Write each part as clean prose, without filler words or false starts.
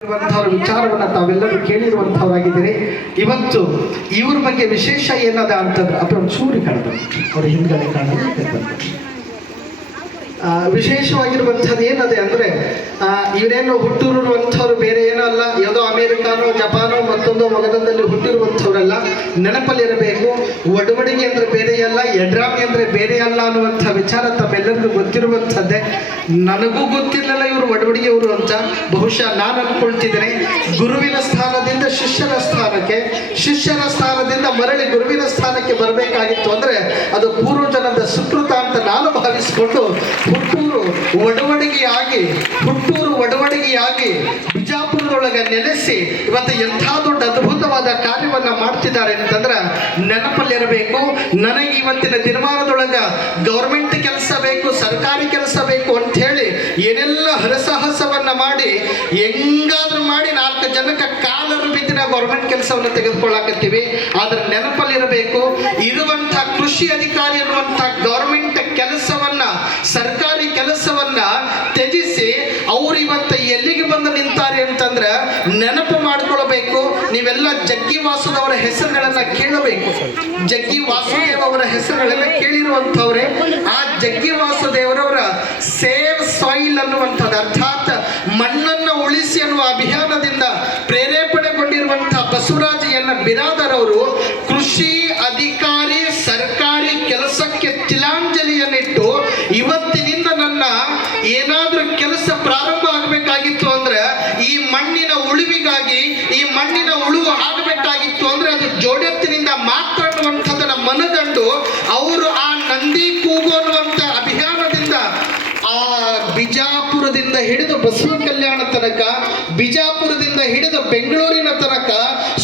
ವಿಚಾರವನ್ನ ತಾವೆಲ್ಲರೂ ಕೇಳಿರುವಂತಹವರಾಗಿದ್ದೀರಿ. ಇವತ್ತು ಇವ್ರ ಬಗ್ಗೆ ವಿಶೇಷ ಏನದ ಅಂತಂದ್ರೆ ಅಥವಾ ಚೂರಿ ಕಾಣಬಹುದು, ಅವ್ರ ಹಿಂದ್ಗಡೆ ಕಾಣೋದು ವಿಶೇಷವಾಗಿರುವಂಥದ್ದು ಏನದೆ ಅಂದ್ರೆ ಇವರೇನು ಹುಟ್ಟಿರುವಂಥವ್ರು ಬೇರೆ ಏನೋ ಅಲ್ಲ, ಯಾವುದೋ ಅಮೇರಿಕಾನೋ ಜಪಾನೋ ಮತ್ತೊಂದು ಮಗದಲ್ಲಿ ಹುಟ್ಟಿರುವಂಥವ್ರಲ್ಲ. ನೆನಪಲ್ಲಿರಬೇಕು, ಒಡವಡಿಗೆ ಅಂದ್ರೆ ಬೇರೆ ಅಲ್ಲ, ಎಡ್ರಾಮಿ ಅಂದ್ರೆ ಬೇರೆ ಅಲ್ಲ ಅನ್ನುವಂಥ ವಿಚಾರ ತಮ್ಮೆಲ್ಲರಿಗೂ ಗೊತ್ತಿರುವಂಥದ್ದೇ. ನನಗೂ ಗೊತ್ತಿರಲಿಲ್ಲ ಇವರು ಒಡವಡಿಗೆಯವರು ಅಂತ. ಬಹುಶಃ ನಾನು ಅನ್ಕೊಳ್ತಿದ್ದೇನೆ, ಗುರುವಿನ ಸ್ಥಾನದಿಂದ ಶಿಷ್ಯನ ಸ್ಥಾನಕ್ಕೆ, ಶಿಷ್ಯನ ಸ್ಥಾನದಿಂದ ಮರಳಿ ಗುರುವಿನ ಸ್ಥಾನಕ್ಕೆ ಬರಬೇಕಾಗಿತ್ತು ಅಂದ್ರೆ ಅದು ಪೂರ್ವಜನದ ಸುಕೃತ ಅಂತ ನಾನು ಭಾವಿಸಿಕೊಂಡು ಹುಟ್ಟೂರು ಒಡವಡಿಗೆಯಾಗಿ ಬಿಜಾಪುರದೊಳಗೆ ನೆಲೆಸಿ ಇವತ್ತು ಎಂಥ ದೊಡ್ಡ ಅದ್ಭುತವಾದ ಕಾರ್ಯವನ್ನ ಮಾಡ್ತಿದ್ದಾರೆ ಅಂತಂದ್ರೆ ನೆನಪಲ್ಲಿರಬೇಕು. ನನಗೆ ಇವತ್ತಿನ ದಿನಮಾನದೊಳಗ ಗೌರ್ಮೆಂಟ್ ಕೆಲಸ ಬೇಕು, ಸರ್ಕಾರಿ ಕೆಲಸ ಬೇಕು ಅಂತ ಹೇಳಿ ಏನೆಲ್ಲ ಹರಸಾಹಸವನ್ನ ಮಾಡಿ ಹೆಂಗಾದ್ರೂ ಮಾಡಿ 4 ಜನಕ್ಕೆ ಕಾಲರು ಬಿದ್ದು ನಾವು ಗೌರ್ಮೆಂಟ್ ಕೆಲಸವನ್ನು ತೆಗೆದುಕೊಳ್ಳಾಕತ್ತೀವಿ. ಆದ್ರೆ ನೆನಪಲ್ಲಿರಬೇಕು, ಇರುವಂತ ಕೃಷಿ ಅಧಿಕಾರಿ ಅನ್ನುವಂಥ ಗೌರ್ಮೆಂಟ್ ಕೆಲಸವನ್ನ, ಸರ್ಕಾರಿ ಕೆಲಸವನ್ನ ತ್ಯಜಿಸಿ ಅವರು ಇವತ್ತು ಎಲ್ಲಿಗೆ ಬಂದು ನಿಂತಾರೆ ಅಂತಂದ್ರೆ ನೆನಪು ಮಾಡಿಕೊಳ್ಬೇಕು. ನೀವೆಲ್ಲ ಜಗ್ಗಿ ವಾಸುದವರ ಹೆಸರುಗಳನ್ನ ಕೇಳಬೇಕು. ಜಗ್ಗಿ ವಾಸುದೇವ್ ಅವರ ಹೆಸರುಗಳನ್ನ ಕೇಳಿರುವಂತವ್ರೆ. ಆ ಜಗ್ಗಿ ವಾಸುದೇವರವರ ಸೇವ್ ಸಾಯಿಲ್ ಅನ್ನುವಂಥದ್ದು, ಅರ್ಥಾತ್ ಮಣ್ಣನ್ನು ಉಳಿಸಿ ಅನ್ನುವ ಅಭಿಯಾನದಿಂದ ಪ್ರೇರೇಪಣೆಗೊಂಡಿರುವಂತಹ ಬಸವರಾಜ ಎನ್ನ ಬಿರಾದರ್ ಅವರು ಕೃಷಿ ಅಧಿಕಾರಿ ಸರ್ಕಾರಿ ಕೆಲಸಕ್ಕೆ ತಿಲಾಂಜಲಿಯನ್ನಿಟ್ಟು ಇವತ್ತಿನಿಂದ ನನ್ನ ಏನಾದ್ರೂ ಕೆಲಸ ಪ್ರಾರಂಭ ಆಗಬೇಕಾಗಿತ್ತು ಅಂದ್ರೆ ಈ ಮಣ್ಣಿನ ಉಳಿವಿಗಾಗಿ, ಈ ಮಣ್ಣಿನ ಉಳುವು ಆಗಬೇಕಾಗಿತ್ತು ಅಂದ್ರೆ ಅದು ಜೋಡೆತ್ತಿನಿಂದ ಮಾತ್ರ ಅನ್ನುವಂಥದ್ದನ್ನ ಮನಗಂಡು ಅವರು ಆ ನಂದಿ ಕೂಗು ಅನ್ನುವಂಥ ಅಭಿಯಾನದಿಂದ ಆ ಬಿಜಾಪುರದಿಂದ ಹಿಡಿದು ಬಸವ ಕಲ್ಯಾಣ ತನಕ, ಬಿಜಾಪುರದಿಂದ ಹಿಡಿದು ಬೆಂಗಳೂರಿನ ತನಕ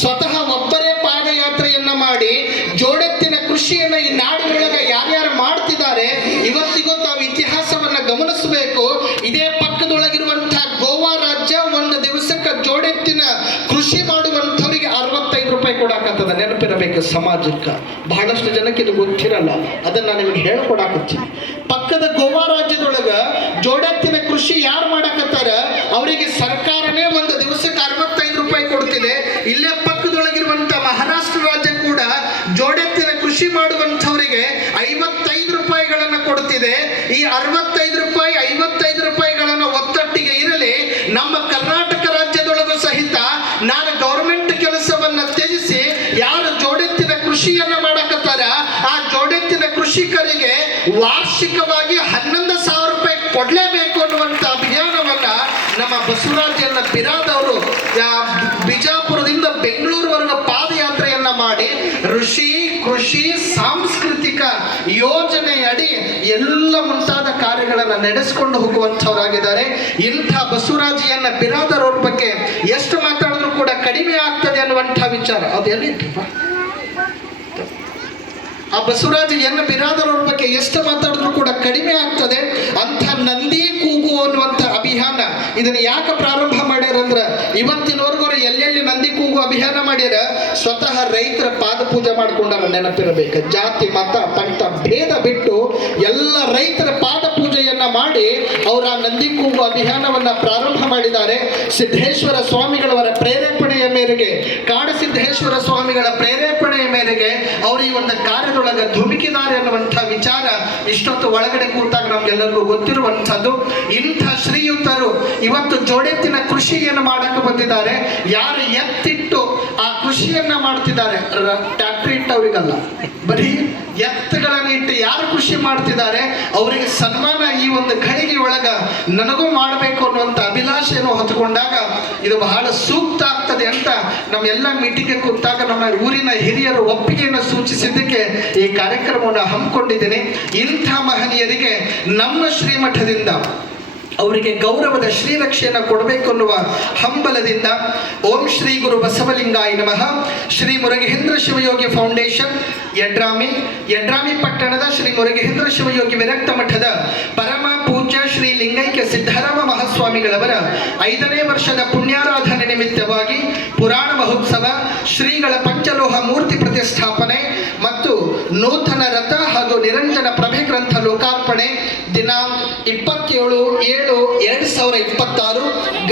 ಸ್ವತಃ ಒಬ್ಬರೇ ಪಾದಯಾತ್ರೆಯನ್ನ ಮಾಡಿ ಜೋಡೆತ್ತಿನ ಕೃಷಿಯನ್ನ ಈ ನಾಡಿನೊಳಗೆ ಯಾರ್ಯಾರು ಮಾಡ್ತಿದ್ದಾರೆ ಇವತ್ತಿಗೂ ತಾವು ಇತಿಹಾಸವನ್ನ ಗಮನಿಸಬೇಕು. ಇದೇ ಪಕ್ಕದೊಳಗಿರುವಂತಹ ಗೋವಾ ರಾಜ್ಯ ಒಂದು ದಿವಸಕ್ಕೆ ಜೋಡೆತ್ತಿನ ಕೃಷಿ ಮಾಡುವಂಥವರಿಗೆ 65 ರೂಪಾಯಿ ಕೊಡಾಕತ್ತದ. ನೆನಪಿರಬೇಕು ಸಮಾಜಕ್ಕೆ. ಬಹಳಷ್ಟು ಜನಕ್ಕೆ ಇದು ಗೊತ್ತಿರಲ್ಲ, ಅದನ್ನ ನಾನು ನಿಮಗೆ ಹೇಳ್ಕೊಡಾಕತ್ತೀನಿ. ಪಕ್ಕದ ಗೋವಾ ರಾಜ್ಯದೊಳಗ ಜೋಡೆತ್ತಿನ ಕೃಷಿ ಯಾರು ಮಾಡಾಕತ್ತಾರ ಅವರಿಗೆ ಸರ್ಕಾರನೇ ಒಂದು ದಿವಸಕ್ಕೆ 65 ರೂಪಾಯಿ ಕೊಡ್ತಿದೆ. ಇಲ್ಲೇ ಪಕ್ಕದೊಳಗಿರುವಂತ ಮಹಾರಾಷ್ಟ್ರ ರಾಜ್ಯ ಕೂಡ ಜೋಡೆತ್ತಿನ ಕೃಷಿ ಮಾಡುವಂಥವರಿಗೆ 55 ರೂಪಾಯಿಗಳನ್ನು ಕೊಡ್ತಿದೆ. ಈ 65 ರೂಪಾಯಿ 55 ರೂಪಾಯಿಗಳನ್ನು ಒತ್ತಟ್ಟಿಗೆ ಇರಲಿ, ನಮ್ಮ ಕರ್ನಾಟಕ ರಾಜ್ಯದೊಳಗೂ ಸಹಿತ ನಾನು ಗೌರ್ಮೆಂಟ್ ಕೆಲಸವನ್ನ ತ್ಯಜಿಸಿ ಯಾರು ಜೋಡೆತ್ತಿನ ಕೃಷಿಯನ್ನ ಮಾಡಕತ್ತಾರ ಆ ಜೋಡೆತ್ತಿನ ಕೃಷಿಕರಿಗೆ ವಾರ್ಷಿಕವಾಗಿ 11,000 ರೂಪಾಯಿ ಕೊಡ್ಲೇಬೇಕು ಅನ್ನುವಂಥ ಅಭಿಯಾನವನ್ನ ನಮ್ಮ ಬಸವರಾಜನ ಬಿರಾದವರು ಬಿಜಾಪುರದಿಂದ ಬೆಂಗಳೂರುವರೆಗೂ ಪಾದಯಾತ್ರೆಯನ್ನ ಮಾಡಿ ಋಷಿ ಕೃಷಿ ಸಾಂಸ್ಕೃತಿಕ ಯೋಜನೆಯಡಿ ಎಲ್ಲ ಮುಂತಾದ ಕಾರ್ಯಗಳನ್ನು ನಡೆಸಿಕೊಂಡು ಹೋಗುವಂಥವರಾಗಿದ್ದಾರೆ. ಇಂಥ ಬಸವರಾಜನ ಬಿರಾದರ್ ಅವ್ರ ಬಗ್ಗೆ ಎಷ್ಟು ಮಾತಾಡಿದ್ರು ಕೂಡ ಕಡಿಮೆ ಆಗ್ತದೆ ಅನ್ನುವಂಥ ವಿಚಾರ ಅದು ಎಲ್ಲಿತ್ತು. ಆ ಬಸವರಾಜ ಎನ್ನ ಬಿರಾದರ್ ಅವ್ರ ಬಗ್ಗೆ ಎಷ್ಟು ಮಾತಾಡಿದ್ರು ಕೂಡ ಕಡಿಮೆ ಆಗ್ತದೆ. ಅಂಥ ನಂದಿ ಕೂಗು ಅನ್ನುವಂಥ ಅಭಿಯಾನ ಇದನ್ನ ಯಾಕೆ ಪ್ರಾರಂಭ ಮಾಡ್ಯಾರ ಅಂದ್ರ ಇವತ್ತಿನವರೆಗೂ ಎಲ್ಲೆಲ್ಲಿ ನಂದಿ ಕೂಗು ಅಭಿಯಾನ ಮಾಡ್ಯಾರ ಸ್ವತಃ ರೈತರ ಪಾದ ಪೂಜೆ ಮಾಡ್ಕೊಂಡಾರ. ನೆನಪಿರಬೇಕು, ಜಾತಿ ಮತ ಪಂಥ ಭೇದ ಬಿಟ್ಟು ಎಲ್ಲ ರೈತರ ಪಾದ ಪೂಜೆಯನ್ನ ಮಾಡಿ ಅವರ ನಂದಿ ಕೂಗು ಅಭಿಯಾನವನ್ನ ಪ್ರಾರಂಭ ಮಾಡಿದ್ದಾರೆ. ಸಿದ್ದೇಶ್ವರ ಸ್ವಾಮಿಗಳವರ ಪ್ರೇರೇಪಣೆಯ ಮೇರೆಗೆ, ಕಾಡಸಿದ್ದೇಶ್ವರ ಸ್ವಾಮಿಗಳ ಪ್ರೇರೇಪಣೆಯ ಮೇರೆಗೆ ಅವರು ಈ ಒಂದು ಕಾರ್ಯದೊಳಗೆ ಧುಮುಕಿದ್ದಾರೆ ಅನ್ನುವಂಥ ವಿಚಾರ ಇಷ್ಟೊತ್ತು ಒಳಗಡೆ ಕೂತಾಗ ನಮ್ಗೆಲ್ಲರಿಗೂ ಗೊತ್ತಿರುವಂಥದ್ದು. ಇಂಥ ಶ್ರೀಯುತರು ಇವತ್ತು ಜೋಡೆತ್ತಿನ ಕೃಷಿಯನ್ನು ಮಾಡಕ್ಕೆ ಬಂದಿದ್ದಾರೆ. ಯಾರು ಎತ್ತಿಟ್ಟು ಆ ಕೃಷಿಯನ್ನ ಮಾಡ್ತಿದ್ದಾರೆ, ಟ್ಯಾಕ್ಟ್ರಿ ಇಟ್ಟವರಿಗಲ್ಲ, ಬರೀ ಎತ್ತುಗಳನ್ನು ಇಟ್ಟು ಯಾರು ಕೃಷಿ ಮಾಡ್ತಿದ್ದಾರೆ ಅವರಿಗೆ ಸನ್ಮಾನ ಈ ಒಂದು ಘಳಿಗೆ ಒಳಗ ನನಗೂ ಮಾಡಬೇಕು ಅನ್ನುವಂಥ ಅಭಿಲಾಷೆಯನ್ನು ಹೊತ್ತುಕೊಂಡಾಗ ಇದು ಬಹಳ ಸೂಕ್ತ ಆಗ್ತದೆ ಅಂತ ನಮ್ಮೆಲ್ಲ ಮೀಟಿಂಗ್ಗೆ ಕೂತಾಗ ನಮ್ಮ ಊರಿನ ಹಿರಿಯರು ಒಪ್ಪಿಗೆಯನ್ನು ಸೂಚಿಸಿದ್ದಕ್ಕೆ ಈ ಕಾರ್ಯಕ್ರಮವನ್ನು ಹಮ್ಮಿಕೊಂಡಿದ್ದೇನೆ. ಇಂಥ ಮಹನೀಯರಿಗೆ ನಮ್ಮ ಶ್ರೀಮಠದಿಂದ ಅವರಿಗೆ ಗೌರವದ ಶ್ರೀರಕ್ಷೆಯನ್ನು ಕೊಡಬೇಕು ಅನ್ನುವ ಹಂಬಲದಿಂದ ಓಂ ಶ್ರೀ ಗುರು ಬಸವಲಿಂಗಾಯ ನಮಃ. ಶ್ರೀ ಮುರುಘೇಂದ್ರ ಶಿವಯೋಗಿ ಫೌಂಡೇಶನ್ ಯಡ್ರಾಮಿ ಪಟ್ಟಣದ ಶ್ರೀ ಮುರುಘೇಂದ್ರ ಶಿವಯೋಗಿ ವಿರಕ್ತ ಮಠದ ಪರಮ ಪೂಜ್ಯ ಶ್ರೀ ಲಿಂಗೈಕ್ಯ ಸಿದ್ಧರಾಮ ಮಹಾಸ್ವಾಮಿಗಳವರ 5ನೇ ವರ್ಷದ ಪುಣ್ಯಾರಾಧನೆ ನಿಮಿತ್ತವಾಗಿ ಪುರಾಣ ಮಹೋತ್ಸವ, ಶ್ರೀಗಳ ಪಂಚಲೋಹ ಮೂರ್ತಿ ಪ್ರತಿಷ್ಠಾಪನೆ ಮತ್ತು ನೂತನ ರಥ ಹಾಗೂ ನಿರಂಜನ ಪ್ರಭೆ ಗ್ರಂಥ ಲೋಕಾರ್ಪಣೆ ದಿನಾಂಕ 27/7/2026.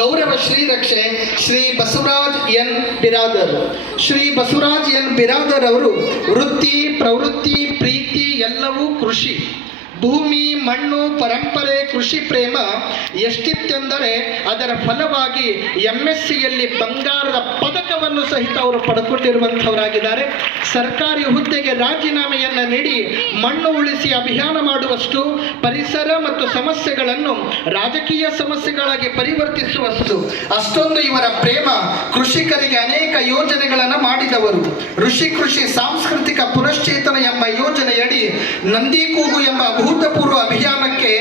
ಗೌರವ ಶ್ರೀರಕ್ಷೆ ಶ್ರೀ ಬಸವರಾಜ್ ಎನ್ ಬಿರಾದರ್. ಶ್ರೀ ಬಸವರಾಜ್ ಎನ್ ಬಿರಾದರ್ ಅವರು ವೃತ್ತಿ ಪ್ರವೃತ್ತಿ ಪ್ರೀತಿ ಎಲ್ಲವೂ ಕೃಷಿ. ಭೂಮಿ ಮಣ್ಣು ಪರಂಪರೆ ಕೃಷಿ ಪ್ರೇಮ ಎಷ್ಟಿತ್ತೆಂದರೆ ಅದರ ಫಲವಾಗಿ MSCಯಲ್ಲಿ ಬಂಗಾರದ ಪದಕವನ್ನು ಸಹಿತ ಅವರು ಪಡೆದುಕೊಂಡಿರುವಂಥವರಾಗಿದ್ದಾರೆ. ಸರ್ಕಾರಿ ಹುದ್ದೆಗೆ ರಾಜೀನಾಮೆಯನ್ನು ನೀಡಿ ಮಣ್ಣು ಉಳಿಸಿ ಅಭಿಯಾನ ಮಾಡುವಷ್ಟು, ಪರಿಸರ ಮತ್ತು ಸಮಸ್ಯೆಗಳನ್ನು ರಾಜಕೀಯ ಸಮಸ್ಯೆಗಳಾಗಿ ಪರಿವರ್ತಿಸುವಷ್ಟು ಅಷ್ಟೊಂದು ಇವರ ಪ್ರೇಮ. ಕೃಷಿಕರಿಗೆ ಅನೇಕ ಯೋಜನೆಗಳನ್ನು ಮಾಡಿದವರು. ಋಷಿ ಕೃಷಿ ಸಾಂಸ್ಕೃತಿಕ ಪುನಶ್ಚೇತನ ಎಂಬ ಯೋಜನೆಯಡಿ ನಂದಿ ಕೂಗು ಎಂಬ ಅಭೂತಪೂರ್ವ ಅಭಿಯಾನಕ್ಕೆ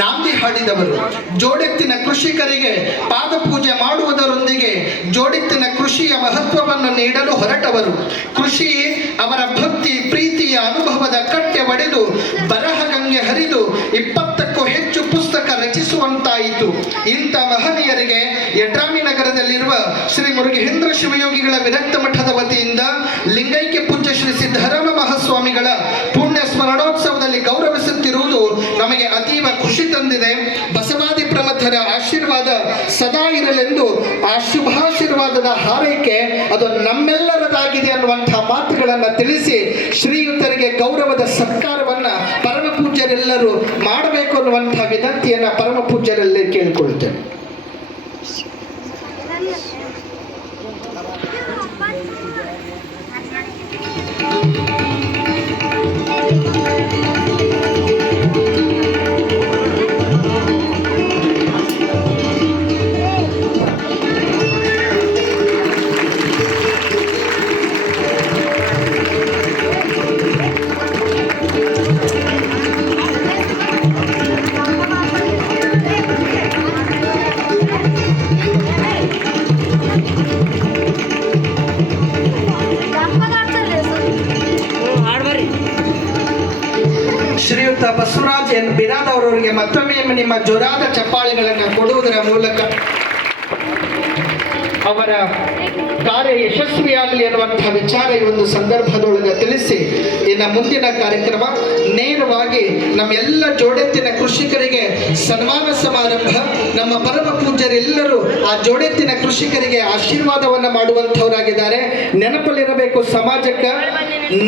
ನಾಂದಿ ಹಾಡಿದವರು. ಜೋಡೆತ್ತಿನ ಕೃಷಿಕರಿಗೆ ಪಾದಪೂಜೆ ಮಾಡುವುದರೊಂದಿಗೆ ಜೋಡೆತ್ತಿನ ಕೃಷಿಯ ಮಹತ್ವವನ್ನು ನೀಡಲು ಹೊರಟವರು. ಕೃಷಿ ಅವರ ಭಕ್ತಿ ಪ್ರೀತಿಯ ಅನುಭವದ ಕಟ್ಟೆ ಒಡೆದು ಬರಹಗಂಗೆ ಹರಿದು 20ಕ್ಕೂ ಹೆಚ್ಚು ಪುಸ್ತಕ ರಚಿಸುವಂತಾಯಿತು. ಇಂಥ ಮಹನೀಯರಿಗೆ ಯಡ್ರಾಮಿ ನಗರದಲ್ಲಿರುವ ಶ್ರೀ ಮುರುಘೇಂದ್ರ ಶಿವಯೋಗಿಗಳ ವಿರಕ್ತ ಮಠದ ವತಿಯಿಂದ ಲಿಂಗೈಕ್ಯ ಪೂಜ್ಯ ಶ್ರೀ ಸಿದ್ಧರಾಮ ಮಹಾಸ್ವಾಮಿಗಳ ಪುಣ್ಯ ಸ್ಮರಣೋತ್ಸವದಲ್ಲಿ ಗೌರವಿಸುತ್ತಿರುವುದು ನಮಗೆ ಅತೀವ ಖುಷಿ ತಂದಿದೆ. ಬಸವಾದಿ ಪ್ರಮಥರ ಆಶೀರ್ವಾದ ಸದಾ ಇರಲೆಂದು ಆ ಶುಭಾಶೀರ್ವಾದದ ಹಾರೈಕೆ ಅದು ನಮ್ಮೆಲ್ಲರದಾಗಿದೆ ಅನ್ನುವಂತಹ ಮಾತುಗಳನ್ನು ತಿಳಿಸಿ ಶ್ರೀಯುತರಿಗೆ ಗೌರವದ ಸತ್ಕಾರವನ್ನ ಪರಮ ಪೂಜ್ಯರೆಲ್ಲರೂ ಮಾಡಬೇಕು ಅನ್ನುವಂತಹ ವಿನಂತಿಯನ್ನ ಪರಮ ಪೂಜ್ಯರಲ್ಲೇ ಕೇಳಿಕೊಳ್ಳುತ್ತೇನೆ. ಶ್ರೀಯುತ ಬಸವರಾಜ್ ಎನ್ ಬಿರಾದ್ ಅವರವರಿಗೆ ಮತ್ತೊಮ್ಮೆ ನಿಮ್ಮ ಜೋರಾದ ಚಪ್ಪಾಳೆಗಳನ್ನು ಕೊಡುವುದರ ಮೂಲಕ ಅವರ ಕಾರ್ಯ ಯಶಸ್ವಿಯಾಗಲಿ ಅನ್ನುವಂತಹ ವಿಚಾರ ಈ ಒಂದು ಸಂದರ್ಭದೊಳಗೆ ತಿಳಿಸಿ, ಇನ್ನು ಮುಂದಿನ ಕಾರ್ಯಕ್ರಮ ನೇರವಾಗಿ ನಮ್ಮೆಲ್ಲ ಜೋಡೆತ್ತಿನ ಕೃಷಿಕರಿಗೆ ಸನ್ಮಾನ ಸಮಾರಂಭ. ನಮ್ಮ ಪರಮ ಪೂಜ್ಯರೆಲ್ಲರೂ ಆ ಜೋಡೆತ್ತಿನ ಕೃಷಿಕರಿಗೆ ಆಶೀರ್ವಾದವನ್ನು ಮಾಡುವಂಥವರಾಗಿದ್ದಾರೆ. ನೆನಪಲ್ಲಿರಬೇಕು ಸಮಾಜಕ್ಕೆ,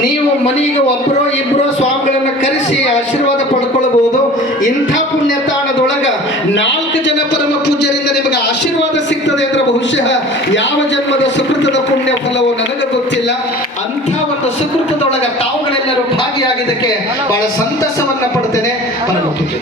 ನೀವು ಮನೆಗೆ ಒಬ್ಬರೋ ಇಬ್ಬರೋ ಸ್ವಾಮಿಗಳನ್ನು ಕರೆಸಿ ಆಶೀರ್ವಾದ ಪಡ್ಕೊಳ್ಬಹುದು. ಇಂಥ ಪುಣ್ಯತಾಣದೊಳಗ 4 ಜನ ಪರಮ ಪೂಜ್ಯರಿಂದ ನಿಮಗೆ ಆಶೀರ್ವಾದ ಸಿಗ್ತದೆ ಅಂದ್ರೆ ಬಹುಶಃ ಯಾವ ಜನ್ಮದ ಸುಕೃತದ ಪುಣ್ಯ ಫಲವೋ ನನಗೆ ಗೊತ್ತಿಲ್ಲ. ಅಂಥ ಒಂದು ಸುಕೃತದೊಳಗ ತಾವುಗಳೆಲ್ಲರೂ ಭಾಗಿಯಾಗಿದ್ದಕ್ಕೆ ಬಹಳ ಸಂತಸವನ್ನ ಪಡ್ತೇನೆ. ಪರಮ ಪೂಜ್ಯ